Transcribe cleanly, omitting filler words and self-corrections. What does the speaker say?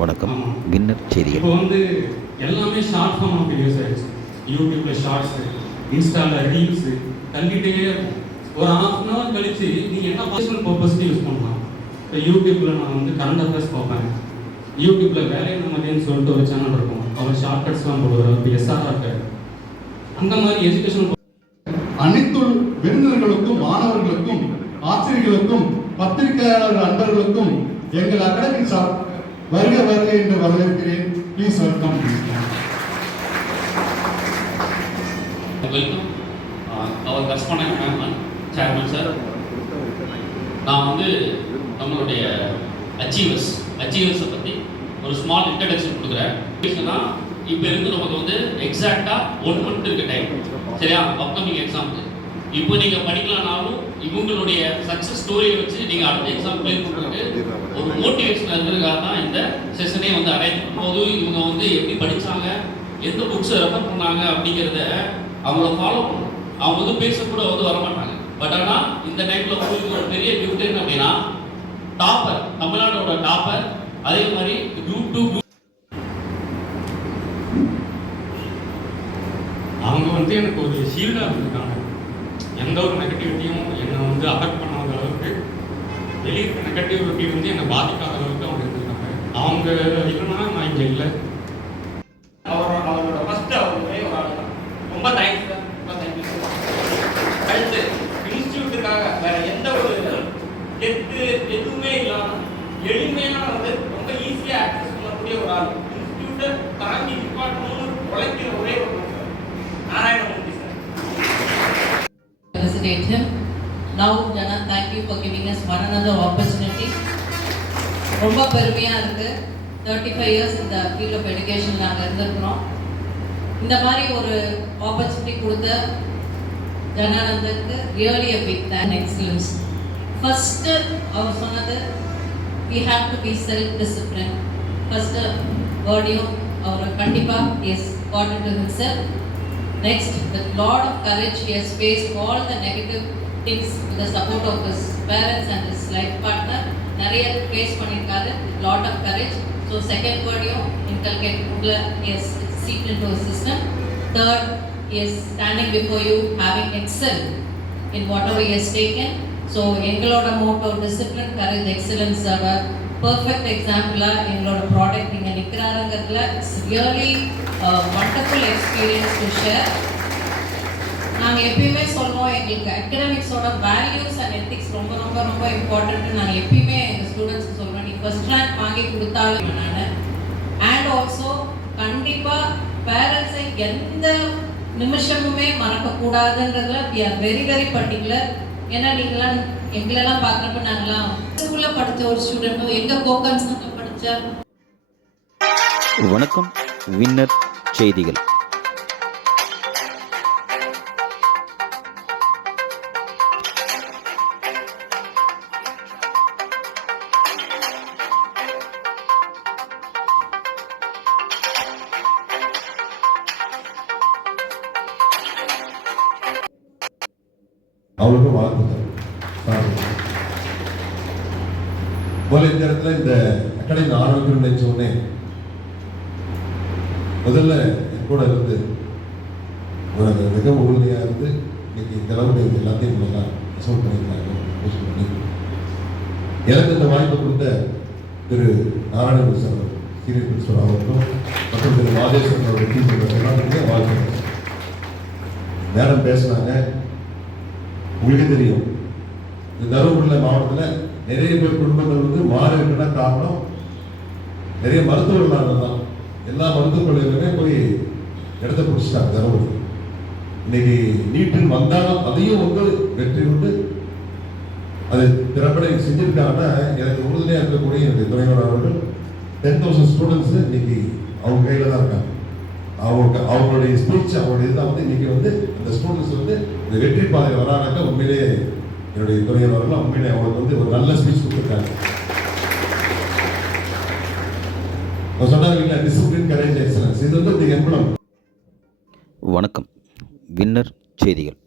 வணக்கம். வின்னர் செய்திகள். இப்போ வந்து எல்லாமே ஷார்ட் ஃபார்ம் ஆஃப் வீடியோஸ் ஆயிடுச்சு. யூடியூப்ல ஷார்ட்ஸ், இன்ஸ்டால ரீல்ஸ் தள்ளிட்டே இருக்கும். ஒரு ஹாஃப் அன் ஹவர் கழிச்சு நீங்கள் என்ன பர்சனல் பர்பஸ்க்கு யூஸ் பண்ணலாம். இப்போ யூடியூப்ல நான் வந்து கரண்ட் அஃபேர்ஸ் பார்ப்பேன். யூடியூப்ல வேலையை நம்மன்னு சொல்லிட்டு ஒரு சேனல் இருக்கும். அவர் ஷார்ட் கட்ஸ்லாம் போடுவார். இப்போ எஸ்ஆர் இருக்காரு. அந்த மாதிரி எஜுகேஷன் அனைத்து விருந்தினர்களுக்கும், மாணவர்களுக்கும், ஆசிரியர்களுக்கும், பத்திரிகையாளர் நண்பர்களுக்கும் எங்கள் அகாடமி சார் வருக வருக என்று வரவேற்கிறேன். Please welcome. வெல்கம் அவர் கஸ்பான சேர்மன் சார். நான் வந்து நம்மளுடைய அச்சீவர்ஸை பற்றி ஒரு ஸ்மால் இன்ட்ரடக்ஷன் கொடுக்குறேன். இப்போ இருந்து நமக்கு வந்து எக்ஸாக்டாக 1 மந்த் இருக்க டைம், சரியா? அப்கமிங் எக்ஸாமுக்கு இப்போ நீங்கள் படிக்கலாம்னாலும் இவங்களுடைய சக்ஸஸ் ஸ்டோரியை வச்சு நீங்கள் அடுத்த எக்ஸாம் கிளியர் பண்ணுறதுக்கு ஒரு மோட்டிவேஷன் இருக்கிறதுக்காக தான் இந்த செஷனே வந்து அரேஞ்ச் பண்ணும்போது இவங்க வந்து எப்படி படித்தாங்க, எந்த புக்ஸை ரெஃபர் பண்ணாங்க அப்படிங்கிறத அவங்கள ஃபாலோ பண்ணணும். அவங்க வந்து பேசக்கூட வந்து வரமாட்டாங்க. பட் ஆனால் இந்த டைமில் உங்களுக்கு ஒரு பெரிய கிஃப்ட் என்ன அப்படின்னா, டாப்பர், தமிழ்நாடோட டாப்பர், அதே மாதிரி குரூப் 2 அவங்க வந்து எனக்கு ஒரு ஷீல்டாக இருந்திருக்காங்க. எந்த ஒரு நெகட்டிவிட்டியும் என்னை வந்து அஃபெக்ட் பண்ணாத அளவுக்கு, வெளியே நெகட்டிவிட்டி வந்து என்னை பாதிக்காத அளவுக்கு அவங்க இருந்திருக்காங்க. அவங்க இல்லைன்னா நான் இங்கே இல்லை. அவரோட ஃபர்ஸ்ட் அவருடைய ஒரு ஆள் தான். ரொம்ப தேங்க்ஸ் சார், ரொம்ப தேங்க்யூ. அடுத்து இன்ஸ்டியூட்டுக்காக வேற எந்த ஒரு கெட்டு எதுவுமே இல்லாமல் எளிமையான வந்து ரொம்ப ஈஸியாக ஆக்சஸ் பண்ணக்கூடிய ஒரு ஆள். இன்ஸ்டியூட்டை தாங்கி நிப்பாட்டணும்னு உழைக்கிற ஒரே ஒரு Narayanamurthy sir. Felicitate him. Now, Jana, thank you for giving us one another opportunity. ரொம்ப பெருமையாக இருக்குது. 35 years இந்த ஃபீல்ட் ஆஃப் எஜுகேஷன் நாங்கள் இருந்திருக்கிறோம். இந்த மாதிரி ஒரு ஆப்பர்ச்சுனிட்டி கொடுத்த ஜனானந்தருக்கு really a big thanks, excellence. First அவர் சொன்னது we have to be self-disciplined. First வேர்டையும் அவர் கண்டிப்பாக as got into himself. Next, with lot of courage, he has faced all the negative things with the support of his parents and his life partner. நிறைய face பண்ணியிருக்காரு. Lot of courage. So second word you inculcate Google, he has seeped into his system. Third, he is standing before you having excelled in whatever he has taken. So எங்களோட motto discipline, courage, excellence our perfect example எங்களோட product நீங்க நிற்கிறாருங்கிறதுல it's really wonderful experience to share. நாங்கள் எப்பயுமே சொல்லுவோம், எங்களுக்கு அகடமிக்ஸோட values and ethics ரொம்ப ரொம்ப ரொம்ப இம்பார்ட்டன்ட்டு நாங்கள் எப்பயுமே எங்கள் ஸ்டூடெண்ட்ஸ்க்கு சொல்லுவோம். நீ ஃபர்ஸ்ட் ரேங்க் வாங்கி கொடுத்தாலும் நான் அண்ட் ஆல்சோ கண்டிப்பாக பேரண்ட்ஸை எந்த நிமிஷமுமே மறக்கக்கூடாதுன்றதுல we are very very particular. ஏன்னா நீங்களாம் எங்களெல்லாம் பார்க்குறப்ப நாங்களாம் ஸ்கூலில் படித்த ஒரு ஸ்டூடெண்ட்டும் எங்கள் கோகன்ஸில் படித்த. வணக்கம். வின்னர் செய்திகள். அவருக்கும் வாழ்த்துக்கள். போல இந்த இடத்துல இந்த அகாடமி ஆரோக்கியம் நினைச்ச உடனே முதல்ல என் கூட இருந்து ஒரு மிக உறுதியாக இருந்து இன்னைக்கு இந்த அளவுக்கு எல்லாத்தையும் நல்லா ரிசல்ட் பண்ணியிருக்காங்க. எனக்கு இந்த வாய்ப்பை கொடுத்த திரு நாராயணமூர்த்தி சார், சீனியர் பிரின்சிபல் அவர்களுக்கும் மற்றும் திரு ராஜேஸ்வரன் அவருடைய டீச்சர் எல்லாருக்குமே வாழ்த்துக்கள். மேடம் பேசினாங்க. உங்களுக்கு தெரியும், இந்த தருமபுரி மாவட்டத்தில் நிறைய பேர் குடும்பங்கள் வந்து மாறி இருக்குன்னா காரணம் நிறைய மருத்துவர்கள் தான். எல்லா மருத்துவக் கல்லூரிகளுமே போய் இடத்த பிடிச்சிட்டாங்க தருமபுரி. இன்னைக்கு நீட்டில் வந்தாலும் அதையும் வந்து வெற்றி கொண்டு அது திறப்பட செஞ்சிருக்காங்கன்னா எனக்கு உறுதுணையாக இருக்கக்கூடிய என்னுடைய துணைவர் அவர்கள் 10,000 ஸ்டூடெண்ட்ஸ் இன்னைக்கு அவங்க கையில் தான் இருக்காங்க. அவங்களுடைய ஸ்பீச், அவங்களுடைய இதுதான் வந்து இன்னைக்கு வந்து அந்த ஸ்டூடெண்ட்ஸ் வந்து இந்த வெற்றி பாதையில் வரானாக்கா உண்மையிலேயே என்னுடைய துறையவர்கள் உண்மையிலே அவங்களுக்கு வந்து ஒரு நல்ல ஸ்பீச் கொடுத்துருக்காங்க. சொன்னாங்க டிசிப்ளின், கரேஜ், எக்ஸலன்ஸ். இது வந்து எம்பளம். வணக்கம். வின்னர் செய்திகள்.